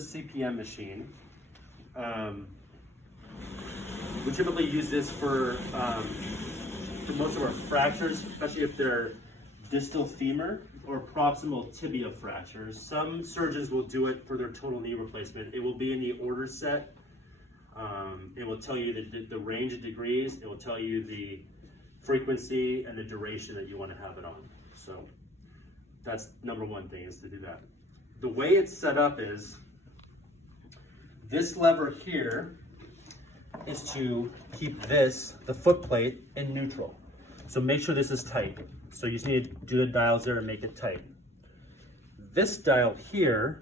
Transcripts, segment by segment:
CPM machine. We typically use this for most of our fractures, especially if they're distal femur or proximal tibia fractures. Some surgeons will do it for their total knee replacement. It will be in the order set. It will tell you the range of degrees. It will tell you the frequency and the duration that you want to have it on. So that's number one thing, is to do that. The way it's set up is this lever here is to keep this, the foot plate, in neutral. So make sure this is tight. So you just need to do the dials there and make it tight. This dial here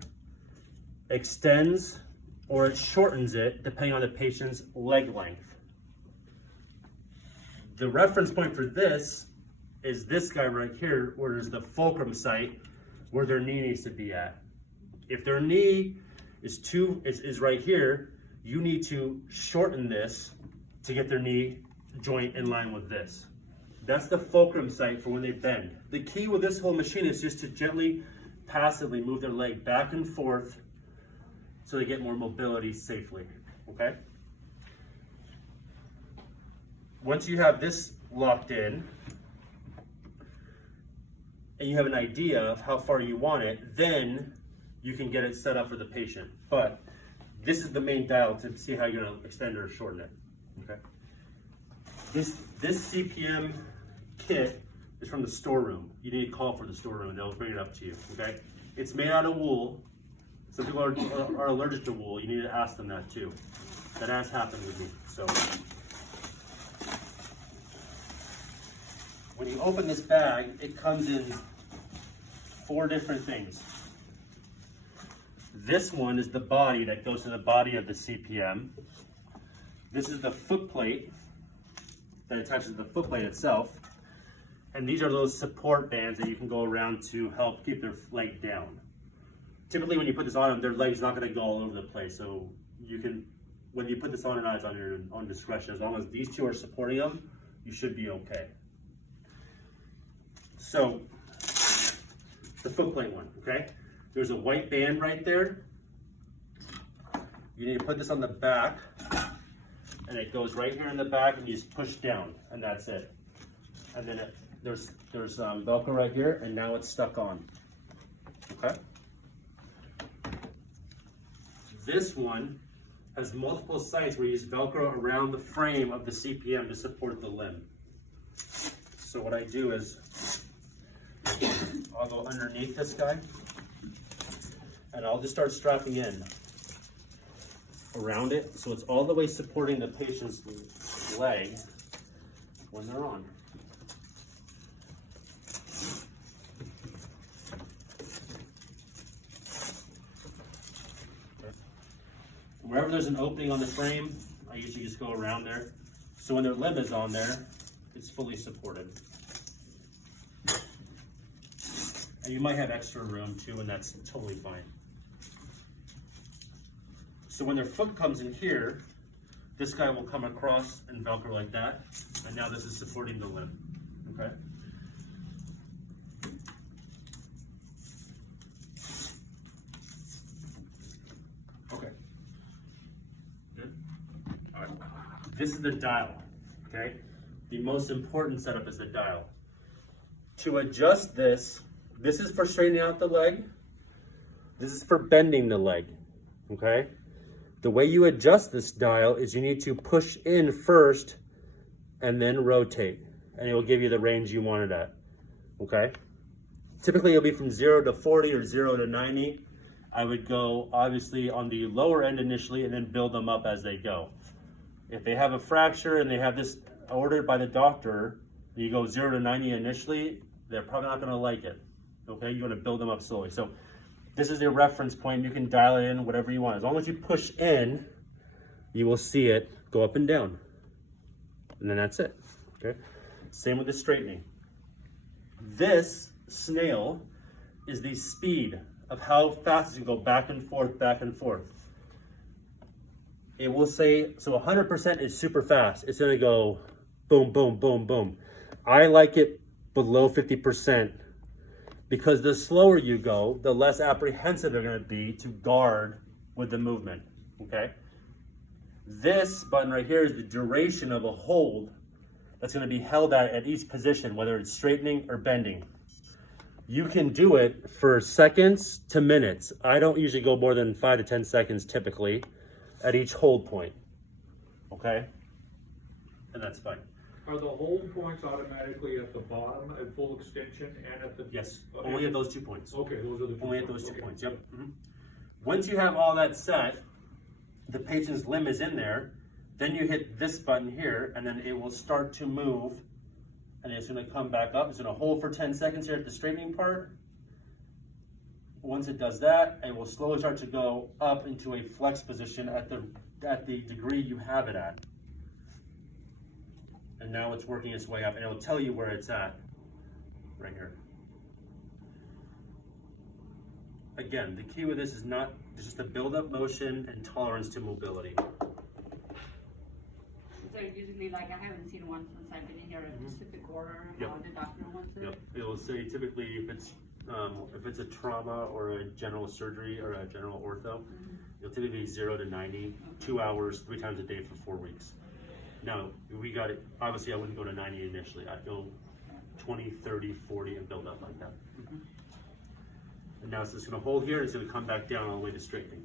extends or it shortens it depending on the patient's leg length. The reference point for this is this guy right here, where there's the fulcrum site where their knee needs to be at. If their knee is right here, you need to shorten this to get their knee joint in line with this. That's the fulcrum site for when they bend. The key with this whole machine is just to gently, passively move their leg back and forth so they get more mobility safely, okay? Once you have this locked in, and you have an idea of how far you want it, then you can get it set up for the patient. But this is the main dial to see how you're gonna extend or shorten it, okay? This CPM kit is from the storeroom. You need to call for the storeroom, they'll bring it up to you, okay? It's made out of wool. Some people are allergic to wool. You need to ask them that too. That has happened with me, so. When you open this bag, it comes in 4 different things. This one is the body that goes to the body of the CPM. This is the foot plate that attaches to the foot plate itself. And these are those support bands that you can go around to help keep their leg down. Typically when you put this on them, their leg's not gonna go all over the place. So you can, when you put this on or not, it's on your own discretion. As long as these 2 are supporting them, you should be okay. So, the foot plate one, okay? There's a white band right there. You need to put this on the back, and it goes right here in the back, and you just push down, and that's it. And then there's Velcro right here, and now it's stuck on, okay? This one has multiple sites where you use Velcro around the frame of the CPM to support the limb. So what I do is, I'll go underneath this guy and I'll just start strapping in around it so it's all the way supporting the patient's leg when they're on. Wherever there's an opening on the frame, I usually just go around there. So when their limb is on there, it's fully supported. And you might have extra room too, and that's totally fine. So when their foot comes in here, this guy will come across and Velcro like that. And now this is supporting the limb, okay? Okay, good. All right, this is the dial, okay? The most important setup is the dial. To adjust this, this is for straightening out the leg. This is for bending the leg, okay? The way you adjust this dial is you need to push in first and then rotate, and it will give you the range you want it at, okay? Typically it'll be from 0 to 40 or 0 to 90. I would go obviously on the lower end initially and then build them up as they go. If they have a fracture and they have this ordered by the doctor, you go 0 to 90 initially, they're probably not gonna like it. Okay, you want to build them up slowly. So this is your reference point. You can dial it in whatever you want. As long as you push in, you will see it go up and down. And then that's it, okay? Same with the straightening. This snail is the speed of how fast you can go back and forth, back and forth. It will say, so 100% is super fast. It's gonna go boom, boom, boom, boom. I like it below 50%. Because the slower you go, the less apprehensive they're going to be to guard with the movement, okay? This button right here is the duration of a hold that's gonna be held at each position, whether it's straightening or bending. You can do it for seconds to minutes. I don't usually go more than 5 to 10 seconds typically at each hold point, okay? And that's fine. Are the hold points automatically at the bottom at full extension and at the? Yes, only at those 2 points. Okay, those are the two. Only at those 2 okay. points, yep. Once you have all that set, the patient's limb is in there, then you hit this button here, and then it will start to move, and it's gonna come back up. It's gonna hold for 10 seconds here at the straightening part. Once it does that, it will slowly start to go up into a flex position at the degree you have it at. And now it's working its way up, and it'll tell you where it's at, right here. Again, the key with this is not, it's just a build-up motion and tolerance to mobility. So usually, like, I haven't seen one since I've been here, a specific order, Yep. how the doctor wants it. Yep, it'll say typically if it's a trauma or a general surgery or a general ortho, it'll typically be 0 to 90, 2 hours, 3 times a day for 4 weeks. Now, we got it, obviously I wouldn't go to 90 initially, I'd go 20, 30, 40 and build up like that. And now it's just gonna hold here, and it's gonna come back down all the way to straightening.